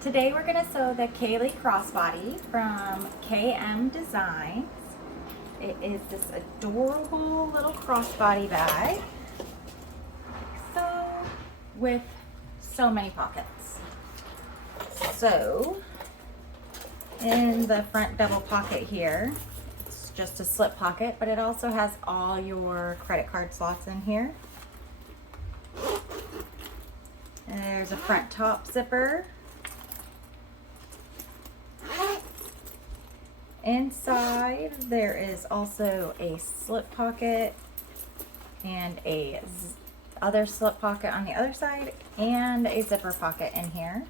Today we're going to sew the Kaylee Crossbody from KM Designs. It is this adorable little crossbody bag. So, with so many pockets. So, in the front double pocket here, it's just a slip pocket, but it also has all your credit card slots in here. And there's a front top zipper. Inside there is also a slip pocket and a other slip pocket on the other side and a zipper pocket in here.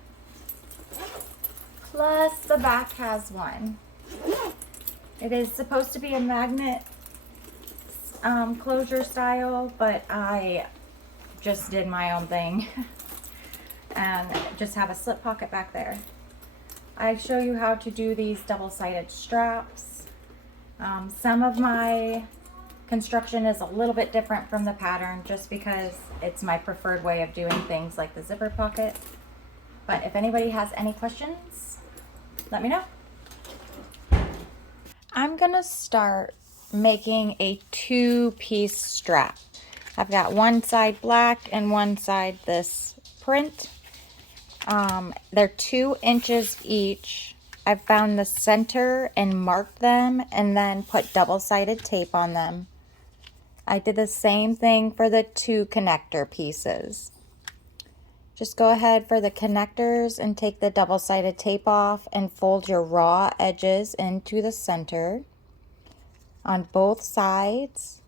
Plus the back has one. It is supposed to be a magnet closure style, but I just did my own thing and just have a slip pocket back there. I show you how to do these double-sided straps. Some of my construction is a little bit different from the pattern just because it's my preferred way of doing things like the zipper pocket. But if anybody has any questions, let me know. I'm gonna start making a two-piece strap. I've got one side black and one side this print. They're 2 inches each. I've found the center and marked them and then put double-sided tape on them. I did the same thing for the 2 connector pieces. Just go ahead for the connectors and take the double-sided tape off and fold your raw edges into the center on both sides.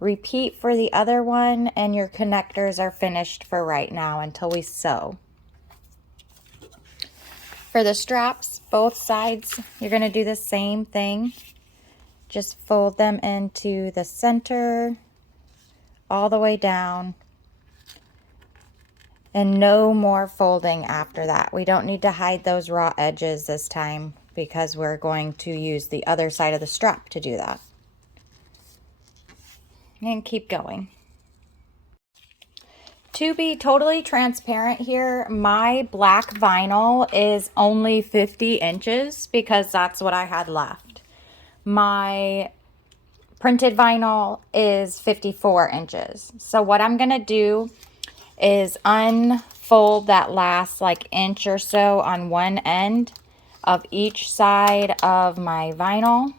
Repeat for the other one and your connectors are finished for right now until we sew. For the straps, both sides, you're going to do the same thing. Just fold them into the center, all the way down, and no more folding after that. We don't need to hide those raw edges this time because we're going to use the other side of the strap to do that. And keep going. To be totally transparent here, my black vinyl is only 50 inches because that's what I had left. My printed vinyl is 54 inches. So what I'm gonna do is unfold that last like inch or so on one end of each side of my vinyl.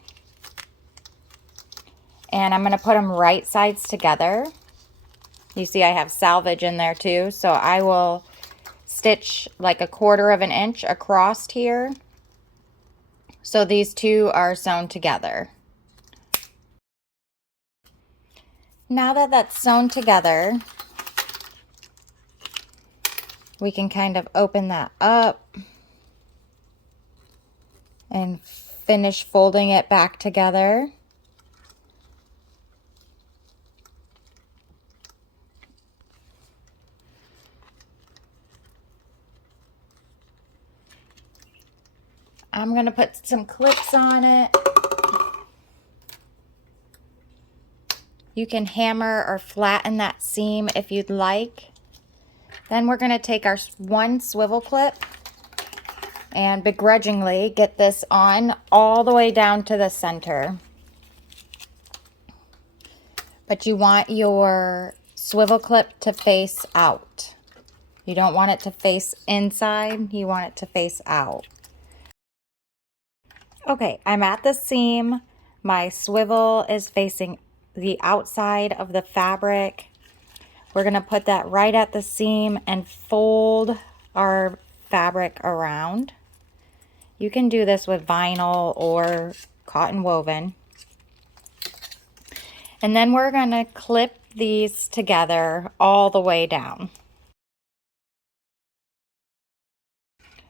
And I'm gonna put them right sides together. You see I have salvage in there too, so I will stitch like 1/4 inch across here so these two are sewn together. Now that that's sewn together, we can kind of open that up and finish folding it back together. I'm going to put some clips on it. You can hammer or flatten that seam if you'd like. Then we're going to take our one swivel clip and begrudgingly get this on all the way down to the center. But you want your swivel clip to face out. You don't want it to face inside, you want it to face out. Okay, I'm at the seam. My swivel is facing the outside of the fabric. We're gonna put that right at the seam and fold our fabric around. You can do this with vinyl or cotton woven. And then we're gonna clip these together all the way down.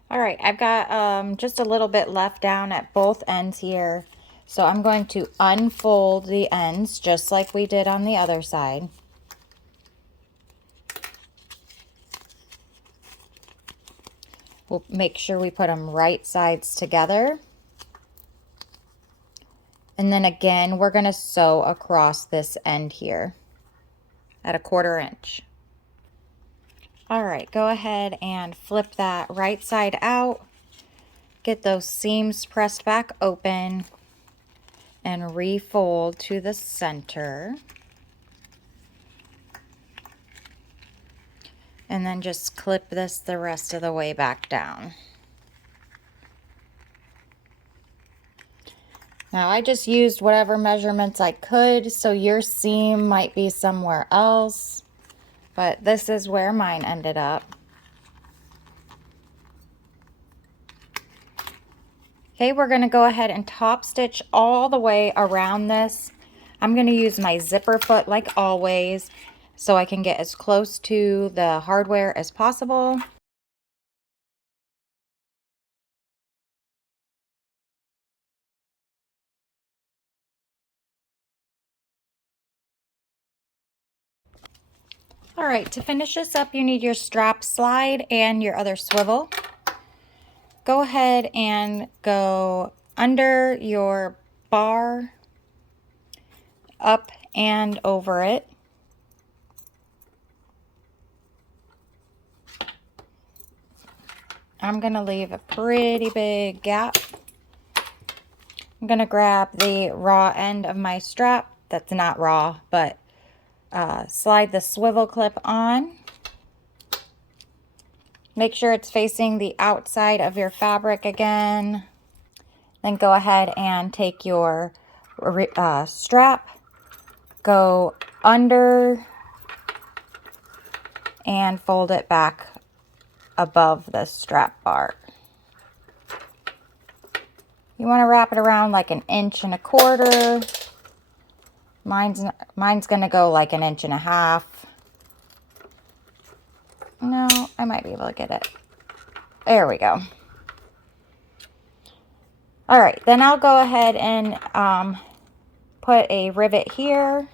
All right, I've got just a little bit left down at both ends here. So I'm going to unfold the ends just like we did on the other side. We'll make sure we put them right sides together. And then again, we're gonna sew across this end here at 1/4 inch. All right, go ahead and flip that right side out. Get those seams pressed back open and refold to the center. And then just clip this the rest of the way back down. Now I just used whatever measurements I could, so your seam might be somewhere else, but this is where mine ended up. Okay, we're gonna go ahead and top stitch all the way around this. I'm gonna use my zipper foot like always, so I can get as close to the hardware as possible. All right, to finish this up, you need your strap slide and your other swivel. Go ahead and go under your bar, up and over it. I'm gonna leave a pretty big gap. I'm gonna grab the raw end of my strap. That's not raw, but slide the swivel clip on. Make sure it's facing the outside of your fabric again. Then go ahead and take your strap, go under and fold it back above the strap bar. You want to wrap it around like 1.25 inches. Mine's gonna go like 1.5 inches. No, I might be able to get it. There we go. All right, then I'll go ahead and put a rivet here.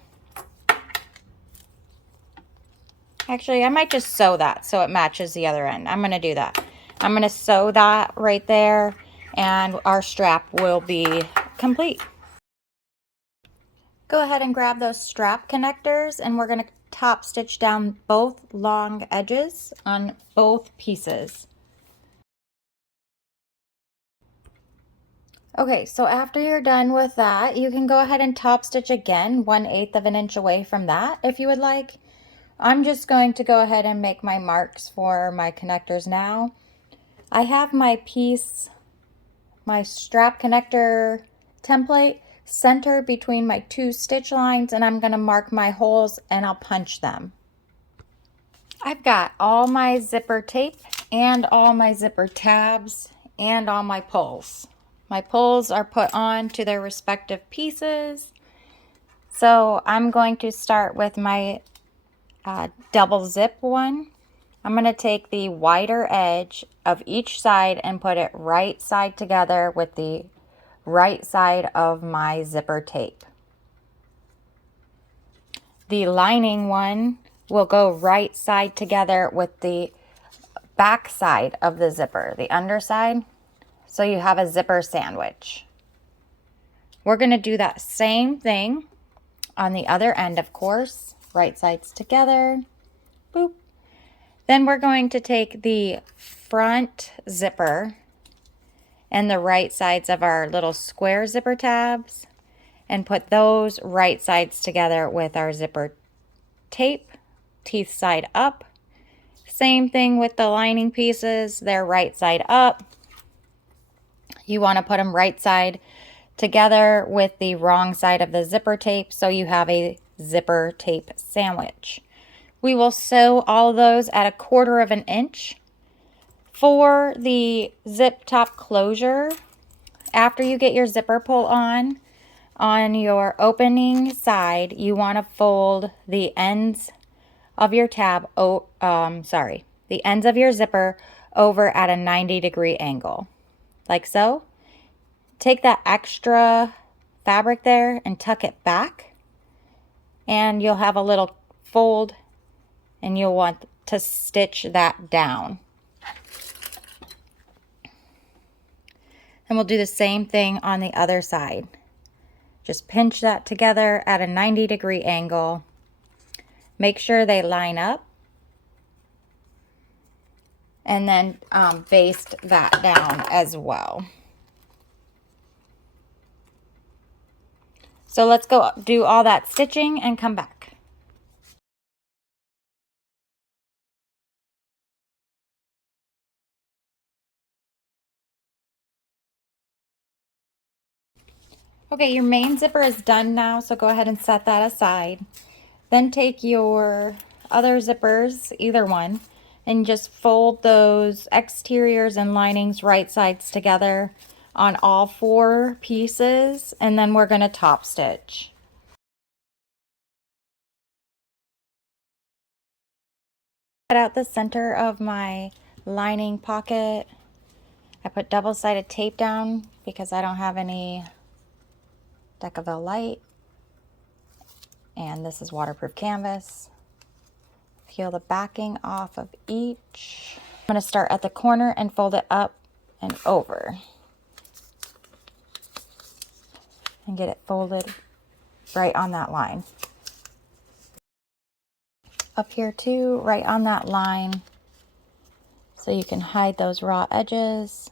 Actually, I might just sew that so it matches the other end. I'm gonna do that. I'm gonna sew that right there, and our strap will be complete. Go ahead and grab those strap connectors, and we're gonna top stitch down both long edges on both pieces. Okay, so after you're done with that, you can go ahead and top stitch again 1/8 of an inch away from that if you would like. I'm just going to go ahead and make my marks for my connectors now. I have my piece, my strap connector template center between my 2 stitch lines, and I'm going to mark my holes and I'll punch them. I've got all my zipper tape and all my zipper tabs and all my pulls. My pulls are put on to their respective pieces. So I'm going to start with my double zip one. I'm going to take the wider edge of each side and put it right side together with the right side of my zipper tape. The lining one will go right side together with the back side of the zipper, the underside, so you have a zipper sandwich. We're going to do that same thing on the other end, of course, right sides together. Boop. Then we're going to take the front zipper and the right sides of our little square zipper tabs and put those right sides together with our zipper tape, teeth side up. Same thing with the lining pieces, they're right side up. You want to put them right side together with the wrong side of the zipper tape so you have a zipper tape sandwich. We will sew all of those at 1/4 inch. For the zip top closure, after you get your zipper pull on your opening side, you want to fold the ends of your tab, the ends of your zipper over at a 90-degree angle, like so. Take that extra fabric there and tuck it back, and you'll have a little fold, and you'll want to stitch that down. And we'll do the same thing on the other side. Just pinch that together at a 90-degree angle. Make sure they line up. and then baste that down as well. So let's go do all that stitching and come back. Okay, your main zipper is done now, so go ahead and set that aside. Then take your other zippers, either one, and just fold those exteriors and linings right sides together on all 4 pieces, and then we're going to top stitch. Cut out the center of my lining pocket. I put double-sided tape down because I don't have any Decaville light, and this is waterproof canvas. Peel the backing off of each. I'm going to start at the corner and fold it up and over and get it folded right on that line. Up here too, right on that line, so you can hide those raw edges.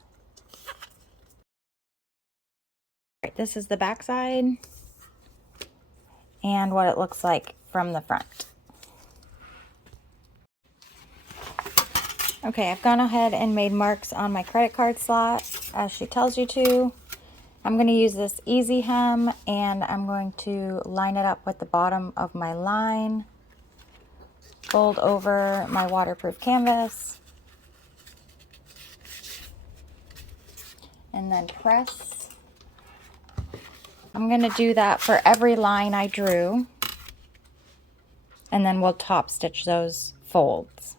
Right, this is the back side and what it looks like from the front. Okay, I've gone ahead and made marks on my credit card slot as she tells you to. I'm going to use this easy hem and I'm going to line it up with the bottom of my line. Fold over my waterproof canvas. And then press. I'm going to do that for every line I drew. And then we'll top stitch those folds.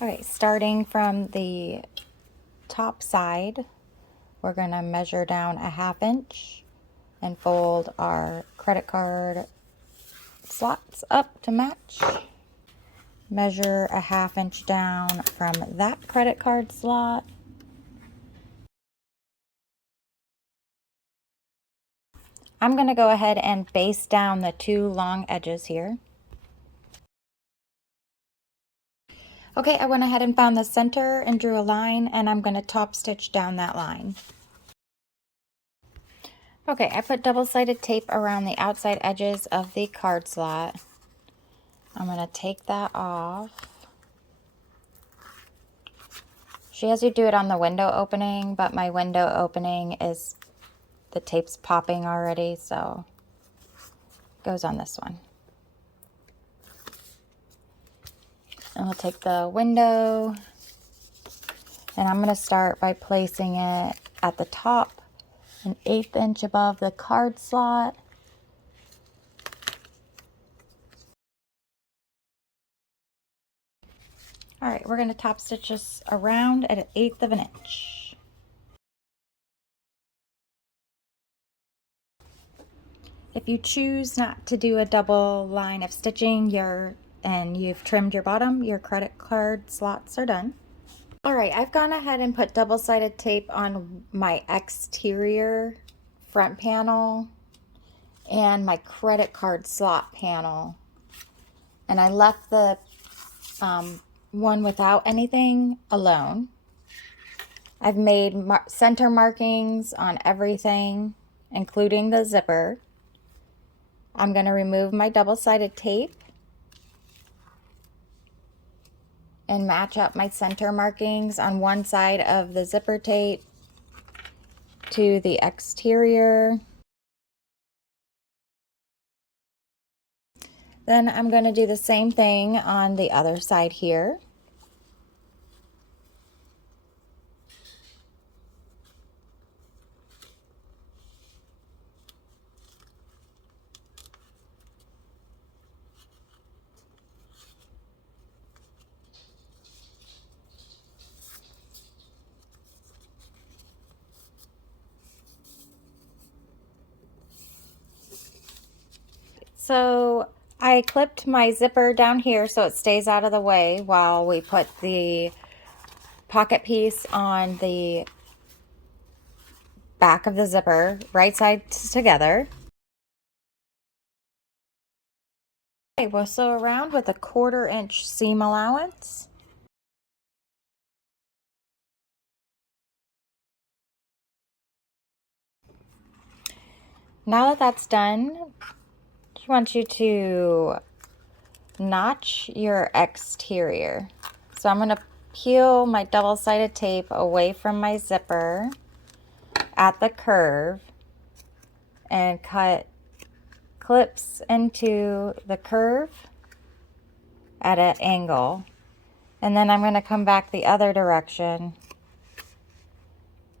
Okay, starting from the top side, we're going to measure down a 1/2 inch and fold our credit card slots up to match. Measure a 1/2 inch down from that credit card slot. I'm going to go ahead and baste down the 2 long edges here. Okay, I went ahead and found the center and drew a line, and I'm going to top stitch down that line. Okay, I put double-sided tape around the outside edges of the card slot. I'm going to take that off. She has you do it on the window opening, but my window opening is, the tape's popping already, so it goes on this one. And we'll take the window, and I'm going to start by placing it at the top, an 1/8 inch above the card slot. All right, we're going to top stitch this around at 1/8 of an inch. If you choose not to do a double line of stitching and you've trimmed your bottom, your credit card slots are done. All right, I've gone ahead and put double-sided tape on my exterior front panel and my credit card slot panel. And I left the one without anything alone. I've made center markings on everything, including the zipper. I'm going to remove my double-sided tape and match up my center markings on one side of the zipper tape to the exterior. Then I'm going to do the same thing on the other side here. So I clipped my zipper down here so it stays out of the way while we put the pocket piece on the back of the zipper, right sides together. Okay, we'll sew around with a 1/4 inch seam allowance. Now that that's done, I want you to notch your exterior. So I'm going to peel my double-sided tape away from my zipper at the curve and cut clips into the curve at an angle. And then I'm going to come back the other direction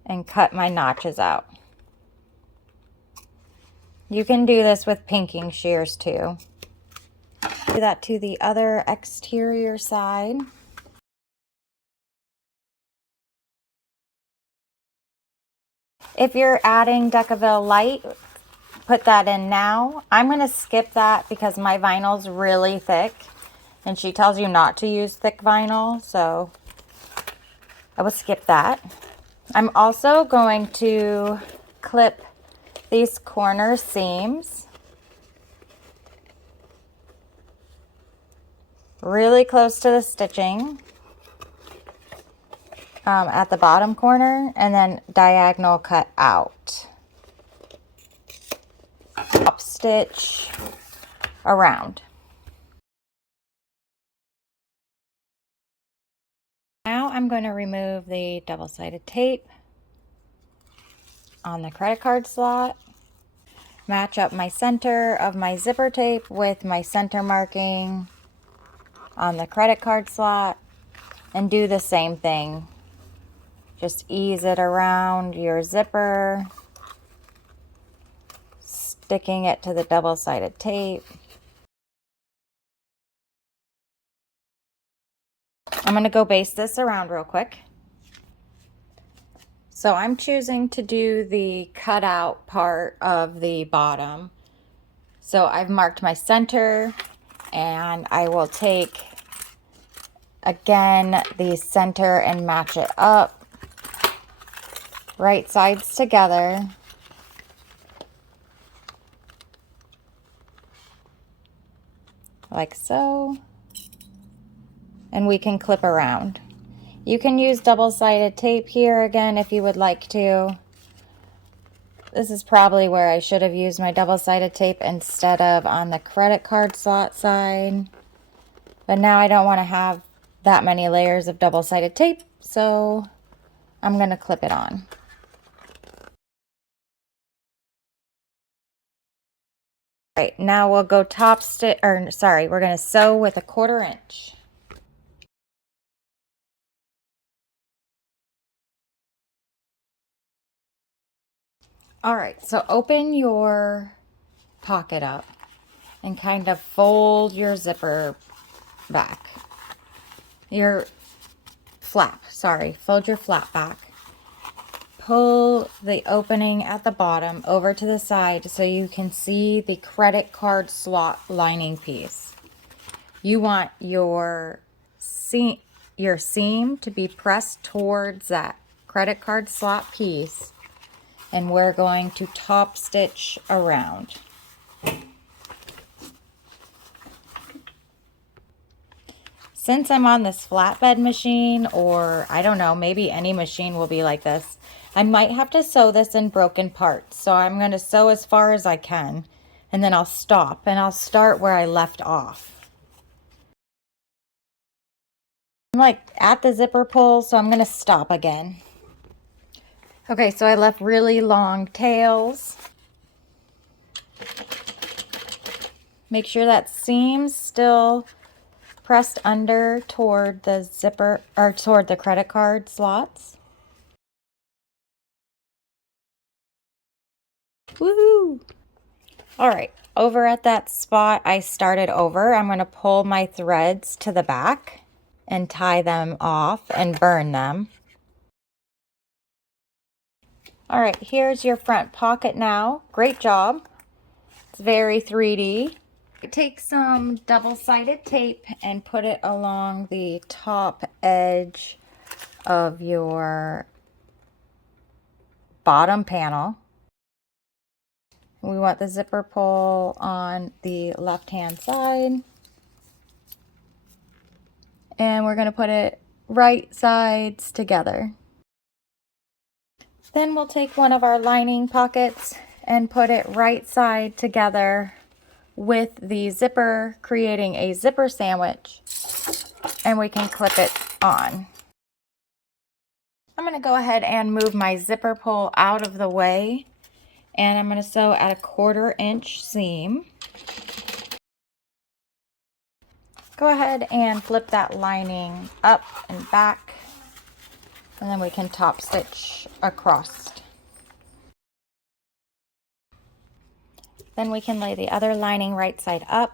and cut my notches out. You can do this with pinking shears too. Do that to the other exterior side. If you're adding Decaville Light, put that in now. I'm going to skip that because my vinyl's really thick and she tells you not to use thick vinyl, so I will skip that. I'm also going to clip these corner seams really close to the stitching at the bottom corner, and then diagonal cut out. Top stitch around. Now I'm going to remove the double-sided tape on the credit card slot. Match up my center of my zipper tape with my center marking on the credit card slot and do the same thing. Just ease it around your zipper, sticking it to the double-sided tape. I'm going to go baste this around real quick. So I'm choosing to do the cutout part of the bottom. So I've marked my center, and I will take, again, the center and match it up. Right sides together. Like so. And we can clip around. You can use double-sided tape here again if you would like to. This is probably where I should have used my double-sided tape instead of on the credit card slot side. But now I don't want to have that many layers of double-sided tape, so I'm going to clip it on. All right, now we'll go top stitch, or sorry, we're going to sew with a 1/4 inch. All right, so open your pocket up and kind of fold your zipper back. Your flap, sorry, fold your flap back. Pull the opening at the bottom over to the side so you can see the credit card slot lining piece. You want your seam to be pressed towards that credit card slot piece, and we're going to top stitch around. Since I'm on this flatbed machine, or I don't know, maybe any machine will be like this, I might have to sew this in broken parts. So I'm going to sew as far as I can, and then I'll stop, and I'll start where I left off. I'm like at the zipper pull, so I'm going to stop again. Okay, so I left really long tails. Make sure that seam's still pressed under toward the zipper, or toward the credit card slots. Woohoo! All right, over at that spot I started over, I'm going to pull my threads to the back and tie them off and burn them. All right, here's your front pocket now. Great job. It's very 3D. Take some double-sided tape and put it along the top edge of your bottom panel. We want the zipper pull on the left-hand side. and we're going to put it right sides together. Then we'll take one of our lining pockets and put it right side together with the zipper, creating a zipper sandwich, and we can clip it on. I'm going to go ahead and move my zipper pull out of the way, and I'm going to sew at a 1/4 inch seam. Go ahead and flip that lining up and back, and then we can top stitch across. Then we can lay the other lining right side up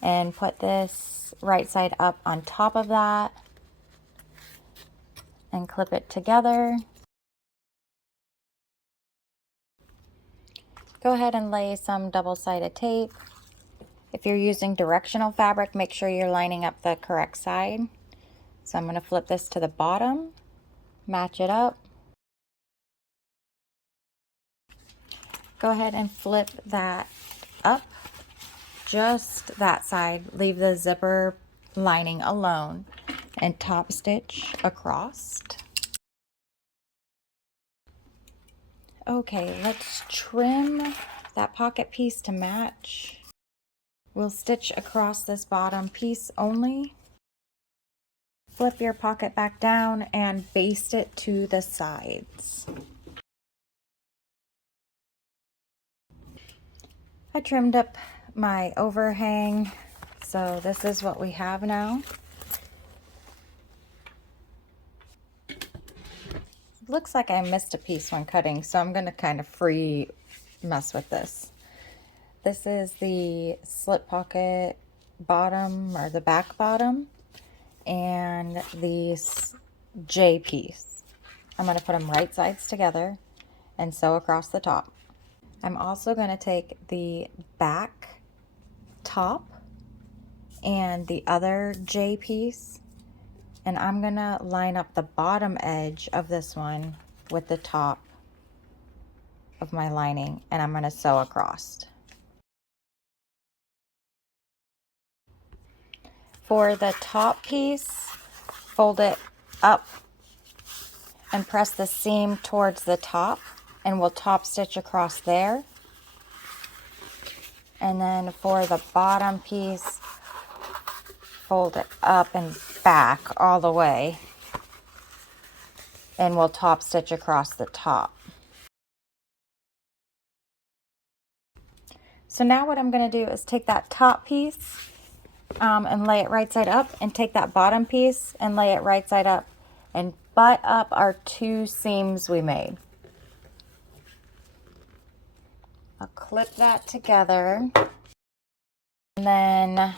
and put this right side up on top of that and clip it together. Go ahead and lay some double-sided tape. If you're using directional fabric, make sure you're lining up the correct side. So I'm going to flip this to the bottom, match it up. Go ahead and flip that up, just that side. Leave the zipper lining alone and top stitch across. Okay, let's trim that pocket piece to match. We'll stitch across this bottom piece only. Flip your pocket back down and baste it to the sides. I trimmed up my overhang, so this is what we have now. Looks like I missed a piece when cutting, so I'm going to kind of free mess with this. This is the slip pocket bottom, or the back bottom, and the J piece. I'm going to put them right sides together and sew across the top. I'm also going to take the back top and the other J piece, and I'm going to line up the bottom edge of this one with the top of my lining, and I'm going to sew across. For the top piece, fold it up and press the seam towards the top, and we'll top stitch across there. And then for the bottom piece, fold it up and back all the way, and we'll top stitch across the top. So now what I'm going to do is take that top piece and lay it right side up, and take that bottom piece and lay it right side up, and butt up our 2 seams we made. I'll clip that together, and then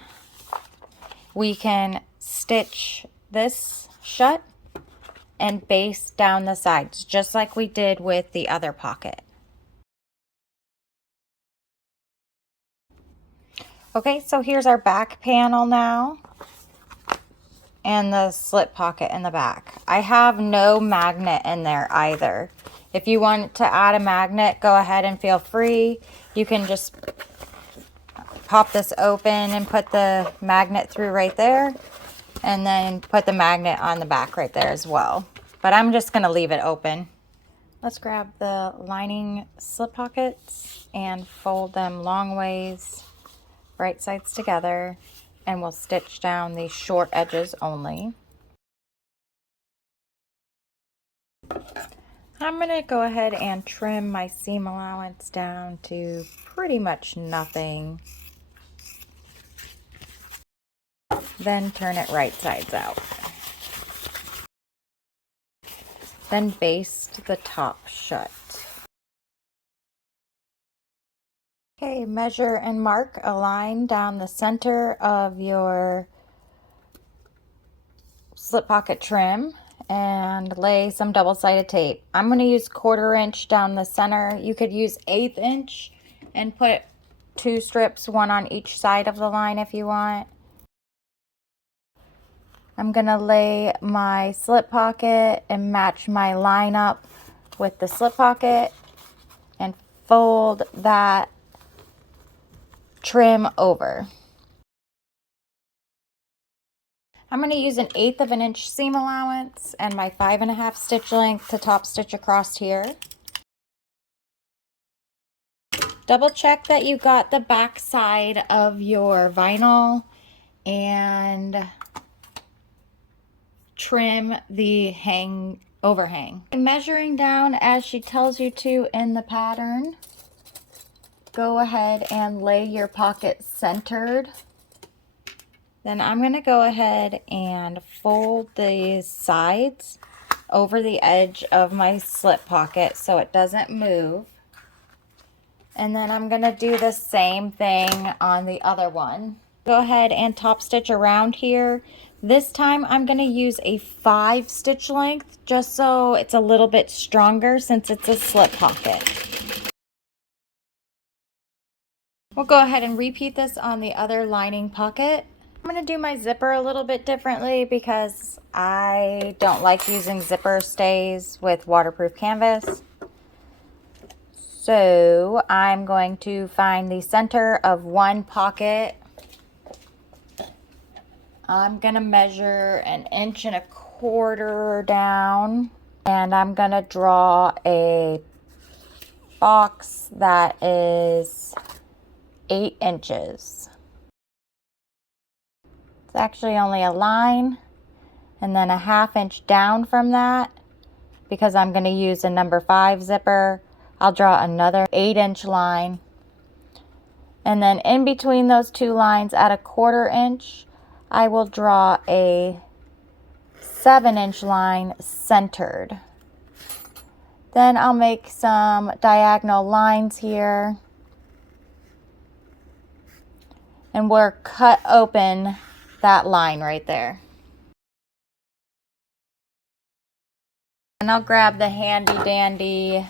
we can stitch this shut and baste down the sides, just like we did with the other pocket. Okay, so here's our back panel now, and the slip pocket in the back. I have no magnet in there either. If you want to add a magnet, go ahead and feel free. You can just pop this open and put the magnet through right there, and then put the magnet on the back right there as well. But I'm just going to leave it open. Let's grab the lining slip pockets and fold them long ways, right sides together, and we'll stitch down the short edges only. I'm going to go ahead and trim my seam allowance down to pretty much nothing. Then turn it right sides out. Then baste the top shut. Okay, measure and mark a line down the center of your slip pocket trim and lay some double-sided tape. I'm going to use 1/4 inch down the center. You could use 1/8 inch and put 2 strips, one on each side of the line if you want. I'm going to lay my slip pocket and match my line up with the slip pocket and fold that trim over. I'm going to use an 1/8 of an inch seam allowance and my 5.5 stitch length to top stitch across here. Double check that you got the back side of your vinyl and trim the overhang. Measuring down as she tells you to in the pattern. Go ahead and lay your pocket centered. Then I'm going to go ahead and fold the sides over the edge of my slip pocket so it doesn't move. And then I'm going to do the same thing on the other one. Go ahead and top stitch around here. This time I'm going to use a 5 stitch length just so it's a little bit stronger since it's a slip pocket. We'll go ahead and repeat this on the other lining pocket. I'm going to do my zipper a little bit differently because I don't like using zipper stays with waterproof canvas. So I'm going to find the center of one pocket. I'm going to measure 1.25 inches down, and I'm going to draw a box that is 8 inches. It's actually only a line, and then a 1/2 inch down from that, because I'm going to use a number 5 zipper, I'll draw another 8-inch line. And then in between those two lines at a 1/4 inch, I will draw a 7-inch line centered. Then I'll make some diagonal lines here. And we'll cut open that line right there. And I'll grab the handy dandy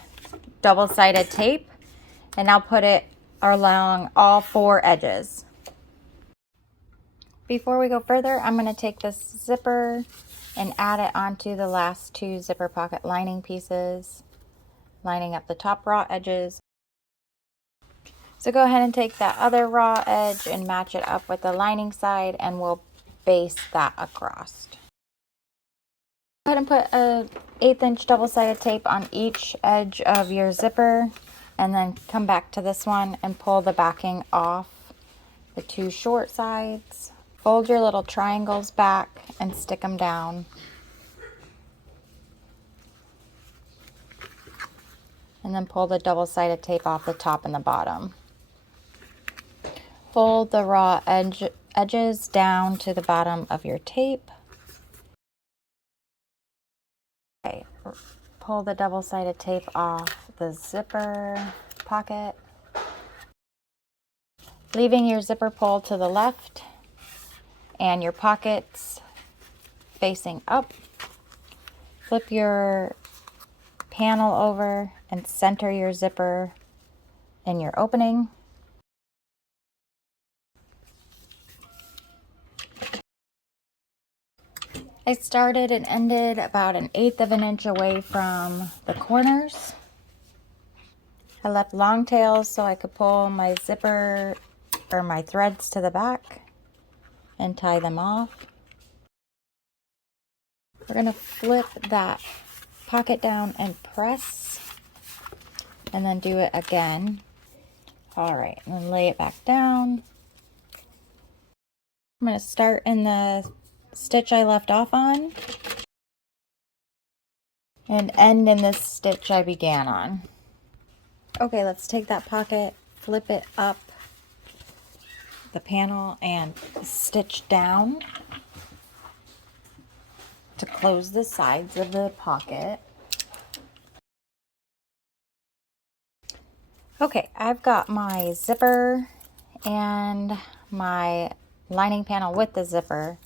double-sided tape and I'll put it along all 4 edges. Before we go further, I'm going to take this zipper and add it onto the last 2 zipper pocket lining pieces, lining up the top raw edges. So go ahead and take that other raw edge and match it up with the lining side, and we'll base that across. Go ahead and put a 1/8 inch double-sided tape on each edge of your zipper, and then come back to this one and pull the backing off the 2 short sides. Fold your little triangles back and stick them down. And then pull the double-sided tape off the top and the bottom. Fold the raw edges down to the bottom of your tape. Okay, pull the double-sided tape off the zipper pocket, leaving your zipper pulled to the left and your pockets facing up. Flip your panel over and center your zipper in your opening. I started and ended about 1/8 of an inch away from the corners. I left long tails so I could pull my zipper or my threads to the back and tie them off. We're going to flip that pocket down and press, and then do it again. All right, and then lay it back down. I'm going to start in the stitch I left off on and end in this stitch I began on. Okay, let's take that pocket, flip it up the panel, and stitch down to close the sides of the pocket. Okay, I've got my zipper and my lining panel with the zipper,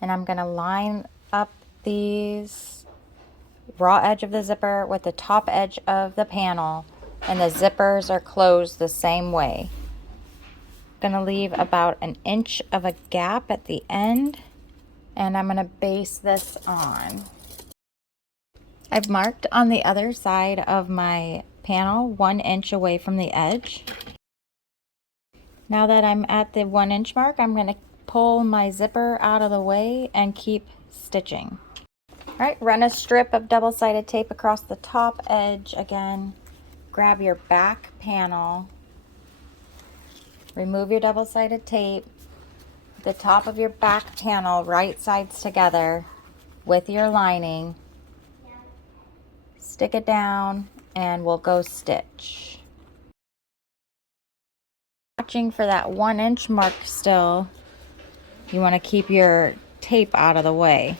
and I'm going to line up these raw edge of the zipper with the top edge of the panel, and the zippers are closed the same way. Going to leave about 1 inch of a gap at the end, and I'm going to base this on. I've marked on the other side of my panel 1 inch away from the edge. Now that I'm at the 1 inch mark, I'm going to pull my zipper out of the way and keep stitching. All right, run a strip of double-sided tape across the top edge again. Grab your back panel, remove your double-sided tape, the top of your back panel, right sides together with your lining, stick it down, and we'll go stitch. Watching for that 1-inch mark still, you want to keep your tape out of the way.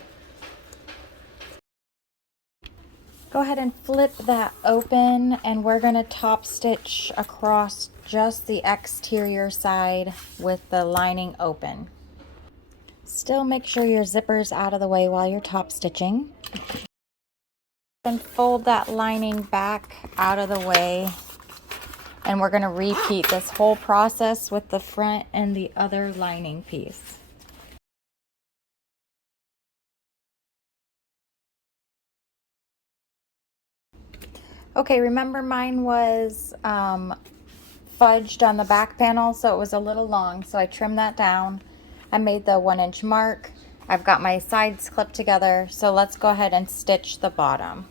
Go ahead and flip that open, and we're going to top stitch across just the exterior side with the lining open. Still make sure your zipper's out of the way while you're top stitching. Then fold that lining back out of the way, and we're going to repeat this whole process with the front and the other lining piece. Okay, remember mine was fudged on the back panel, so it was a little long, so I trimmed that down. I made the 1-inch mark. I've got my sides clipped together, so let's go ahead and stitch the bottom.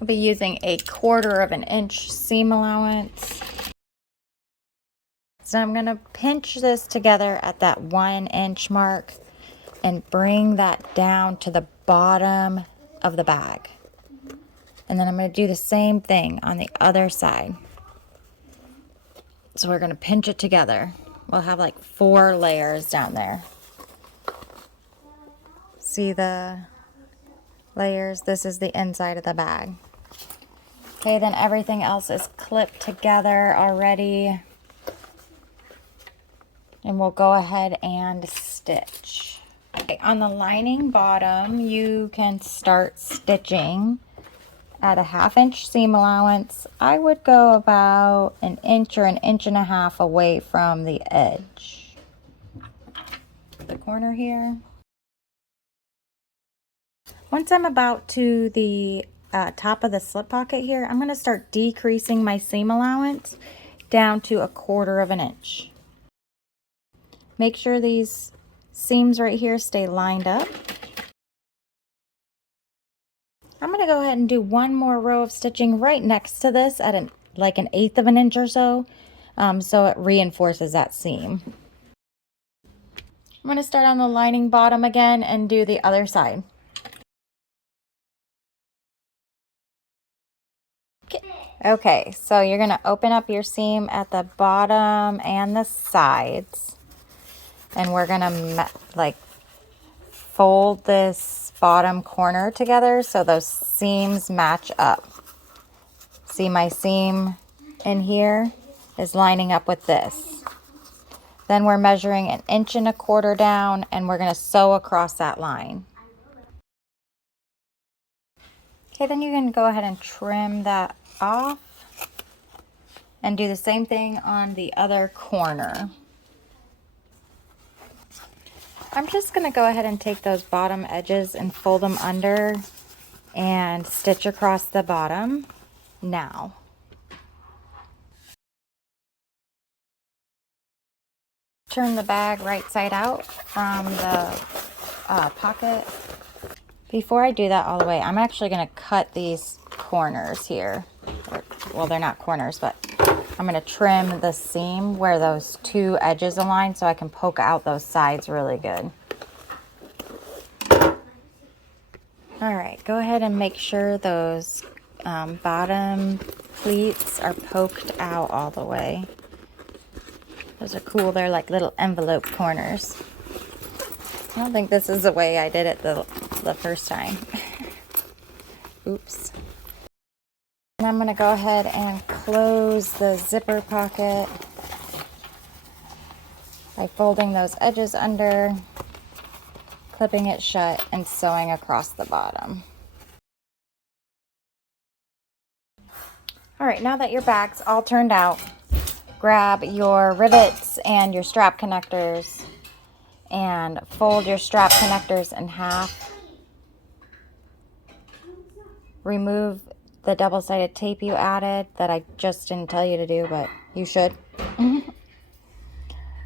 I'll be using a 1/4 inch seam allowance. So I'm going to pinch this together at that 1-inch mark and bring that down to the bottom of the bag. And then I'm going to do the same thing on the other side. So we're going to pinch it together. We'll have like 4 layers down there. See the layers? This is the inside of the bag. Okay, then everything else is clipped together already. And we'll go ahead and stitch. Okay, on the lining bottom, you can start stitching at a 1/2 inch seam allowance. I would go about 1 inch or 1.5 inches away from the edge. The corner here. Once I'm about to the top of the slip pocket here, I'm going to start decreasing my seam allowance down to 1/4 inch. Make sure these seams right here stay lined up. I'm going to go ahead and do one more row of stitching right next to this at like 1/8 inch or so, so it reinforces that seam. I'm going to start on the lining bottom again and do the other side. Okay, so you're going to open up your seam at the bottom and the sides, and we're going to like fold this bottom corner together so those seams match up. See, my seam in here is lining up with this. Then we're measuring 1 1/4 inch down, and we're going to sew across that line. Okay, then you're going to go ahead and trim that off and do the same thing on the other corner. I'm just going to go ahead and take those bottom edges and fold them under and stitch across the bottom now. Turn the bag right side out from the pocket. Before I do that all the way, I'm actually going to cut these corners here. Well, they're not corners, but I'm going to trim the seam where those 2 edges align so I can poke out those sides really good. All right, go ahead and make sure those bottom pleats are poked out all the way. Those are cool. They're like little envelope corners. I don't think this is the way I did it the first time. Oops. And I'm going to go ahead and close the zipper pocket by folding those edges under, clipping it shut, and sewing across the bottom. All right, now that your bag's all turned out, grab your rivets and your strap connectors and fold your strap connectors in half. Remove the double-sided tape you added that I just didn't tell you to do, but you should.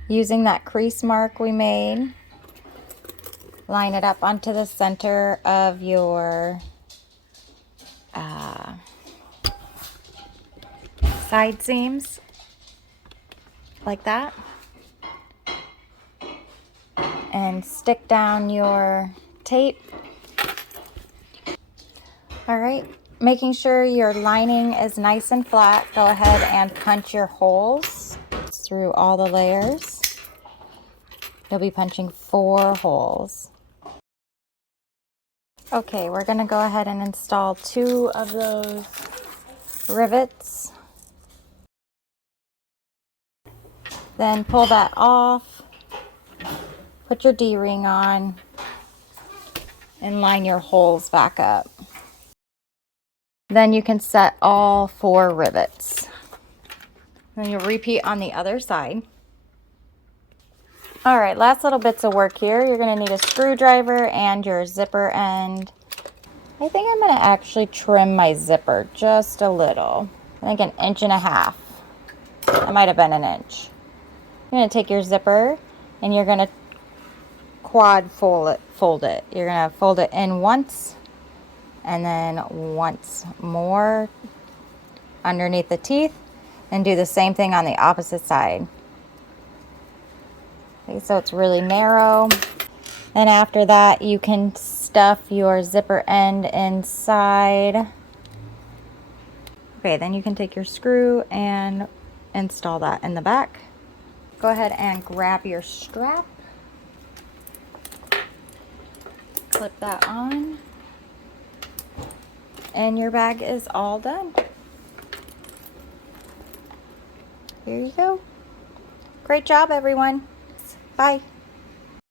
Using that crease mark we made, line it up onto the center of your side seams, like that. And stick down your tape. All right, making sure your lining is nice and flat, go ahead and punch your holes through all the layers. You'll be punching 4 holes. Okay, we're gonna go ahead and install 2 of those rivets. Then pull that off, put your D-ring on, and line your holes back up. Then you can set all 4 rivets. Then you'll repeat on the other side. All right, last little bits of work here. You're gonna need a screwdriver and your zipper end. I think I'm gonna actually trim my zipper just a little. I think 1.5 inches. It might have been 1 inch. You're gonna take your zipper and you're gonna quad fold it. You're gonna fold it in once and then once more underneath the teeth, and do the same thing on the opposite side. Okay, so it's really narrow. And after that, you can stuff your zipper end inside. Okay, then you can take your screw and install that in the back. Go ahead and grab your strap. Clip that on. And your bag is all done. Here you go. Great job, everyone. Bye.